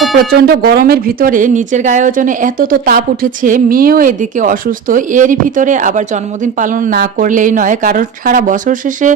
তো প্রচণ্ড গরমের ভিতরে নিজের গায়ে ওজনে এত তো তাপ উঠেছে, মেয়েও এদিকে অসুস্থ। এরই ভিতরে আবার জন্মদিন পালন না করলেই নয়, কারণ সারা বছর শেষে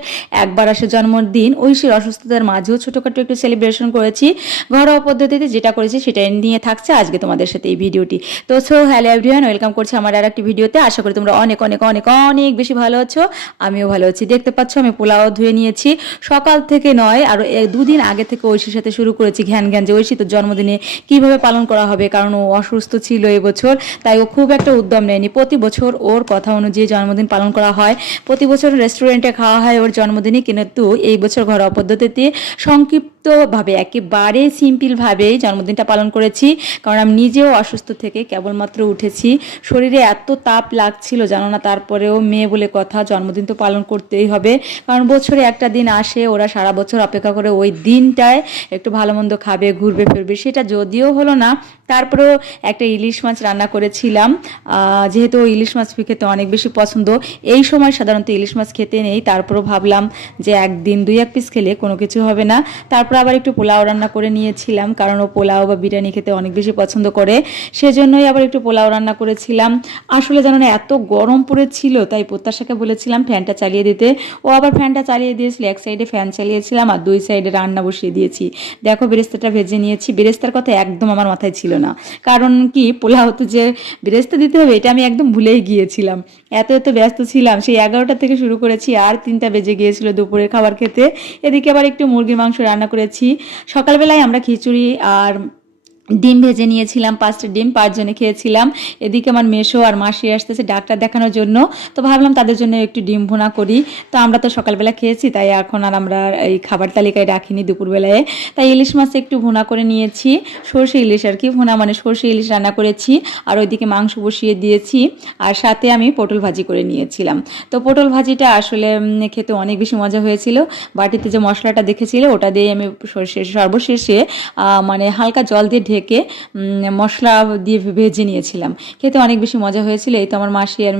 একবার আসে জন্মদিন। ঐশীর অসুস্থতার মাঝেও ছোটোখাটো একটু সেলিব্রেশন করেছি ঘরোয়া পদ্ধতিতে। যেটা করেছি সেটাই নিয়ে থাকছে আজকে তোমাদের সাথে এই ভিডিওটি। তো হ্যালো এভরিওয়ান, ওয়েলকাম করছি আমার আর একটি ভিডিওতে। আশা করি তোমরা অনেক অনেক অনেক অনেক বেশি ভালো আছো, আমিও ভালো আছি। দেখতে পাচ্ছ আমি পোলাও ধুয়ে নিয়েছি, সকাল থেকে নয় আরও দুদিন আগে থেকে ঐশীর সাথে শুরু করেছি ঘ্যান ঘ্যান যে ঐশী তো জন্মদিনে কিভাবে পালন করা হবে, কারণ ও অসুস্থ ছিল এবছর, তাই ও খুব একটা উদ্যম নেয়নি। প্রতি বছর ওর কথা অনুযায়ী জন্মদিন পালন করা হয়, প্রতি বছর রেস্টুরেন্টে খাওয়া হয় ওর জন্মদিনে, কিন্তু এই বছর ঘরোয়া পদ্ধতিতে সংক্ষিপ্তভাবে একেবারে সিম্পলভাবেই জন্মদিনটা পালন করেছি। কারণ আমি নিজেও অসুস্থ থেকে কেবলমাত্র উঠেছি, শরীরে এত তাপ লাগছিল জানো না। তারপরেও মেয়ে বলে কথা, জন্মদিন তো পালন করতেই হবে, কারণ বছরে একটা দিন আসে, ওরা সারা বছর অপেক্ষা করে ওই দিনটায় একটু ভালো মন্দ খাবে, ঘুরবে ফিরবে। সেটা যদিও হলো না, তারপরেও একটা ইলিশ মাছ রান্না করেছিলাম। যেহেতু ইলিশ মাছ খেতে অনেক বেশি পছন্দ, এই সময় সাধারণত ইলিশ মাছ খেতে নেই, তারপরেও ভাবলাম যে একদিন দুই এক পিস খেলে কোনো কিছু হবে না। তারপর আবার একটু পোলাও রান্না করে নিয়েছিলাম, কারণ ও পোলাও বা বিরিয়ানি খেতে অনেক বেশি পছন্দ করে, সেজন্যই আবার একটু পোলাও রান্না করেছিলাম। আসলে জানো না এত গরম পড়েছিল, তাই প্রত্যাশাকে বলেছিলাম ফ্যানটা চালিয়ে দিতে, ও আবার ফ্যানটা চালিয়ে দিয়েছিল। এক সাইডে ফ্যান চালিয়েছিলাম আর দুই সাইডে রান্না বসিয়ে দিয়েছি। দেখো বেরেস্তাটা ভেজে নিয়েছি। বেরেস্তার কথা একদম আমার মাথায় ছিল না, কারণ কি পোলাওতে যে বেরেস্তা দিতে হবে এটা আমি একদম ভুলেই গিয়েছিলাম। এত এত ব্যস্ত ছিলাম, সেই 11টা থেকে শুরু করেছি আর 3টা বেজে গিয়েছিল দুপুরের খাবার খেতে। এদিকে আবার একটু মুরগির মাংস রান্না করেছি। সকালবেলায় আমরা খিচুড়ি আর ডিম ভেজে নিয়েছিলাম, 5টা ডিম 5 জনে খেয়েছিলাম। এদিকে আমার মেশো আর মাসি আসতেছে ডাক্তার দেখানোর জন্য, তো ভাবলাম তাদের জন্য একটু ডিম ভুনা করি। তো আমরা তো সকালবেলা খেয়েছি, তাই এখন আর আমরা এই খাবার তালিকায় রাখিনি দুপুরবেলায়। তাই ইলিশ মাছ একটু ভুনা করে নিয়েছি, সর্ষে ইলিশ আর কি, ভুনা মানে সর্ষে ইলিশ রান্না করেছি। আর ওইদিকে মাংস বসিয়ে দিয়েছি, আর সাথে আমি পটল ভাজি করে নিয়েছিলাম। তো পটল ভাজিটা আসলে খেতে অনেক বেশি মজা হয়েছিল। বাটিতে যে মশলাটা দেখেছিলে ওটা দিয়ে আমি সর্বশেষে মানে হালকা জল দিয়ে ঢেকে মশলা দিয়ে ভেজে নিয়েছিলাম। খেতে অনেক বেশি মজা হয়েছিল। এই তো আমার মাসি আর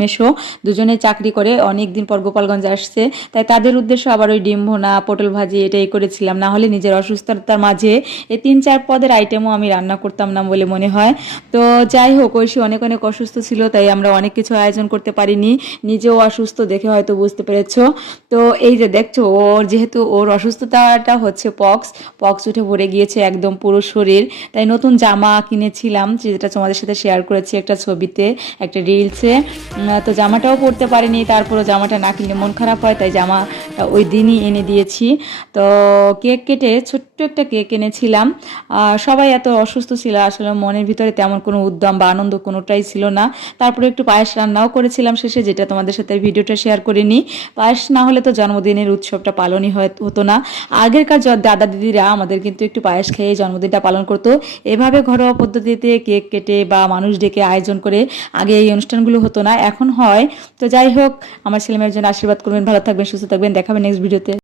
মেশো দুজনে চাকরি করে, অনেক দিন পর গোপালগঞ্জ আসছে, তাই তাদের উদ্দেশ্য আবার ওই ডিম ভুনা পটল ভাজি এটাই করেছিলাম। না হলে নিজের অসুস্থতার মাঝে এই 3-4 পদের আইটেমও আমি রান্না করতাম না বলে মনে হয়। তো যাই হোক, ঐশী অনেক অনেক অসুস্থ ছিল, তাই আমরা অনেক কিছু আয়োজন করতে পারিনি। নিজেও অসুস্থ দেখে হয়তো বুঝতে পেরেছো। তো এই যে দেখছো, ওর যেহেতু ওর অসুস্থতাটা হচ্ছে পক্স উঠে ভরে গিয়েছে একদম পুরো শরীর, তাই নতুন জামা কিনেছিলাম, যেটা তোমাদের সাথে শেয়ার করেছি একটা ছবিতে, একটা রিলসে। তো জামাটাও পরতে পারিনি, তারপরও জামাটা না কিনলে মন খারাপ হয়, তাই জামাটা ওই দিনই এনে দিয়েছি। তো কেক কেটে ছোট্ট একটা কেক এনেছিলাম। সবাই এত অসুস্থ ছিল, আসলে মনের ভিতরে তেমন কোনো উদ্যম বা আনন্দ কোনোটাই ছিল না। তারপরে একটু পায়েস রান্নাও করেছিলাম শেষে, যেটা তোমাদের সাথে ভিডিওটা শেয়ার করিনি। পায়েস না হলে তো জন্মদিনের উৎসবটা পালনই হতো না। আগেরকার দাদা দিদিরা আমাদের কিন্তু একটু পায়েস খেয়ে জন্মদিনটা পালন করতো। এভাবে ঘরোয়া পদ্ধতিতে কেক কেটে বা মানুষ ডেকে আয়োজন করে আগে এই অনুষ্ঠানগুলো হতো না, এখন হয়। তো যাই হোক, আমার ছেলেমেয়ের জন্য আশীর্বাদ করবেন, ভালো থাকবেন, সুস্থ থাকবেন, দেখাবেন নেক্সট ভিডিওতে।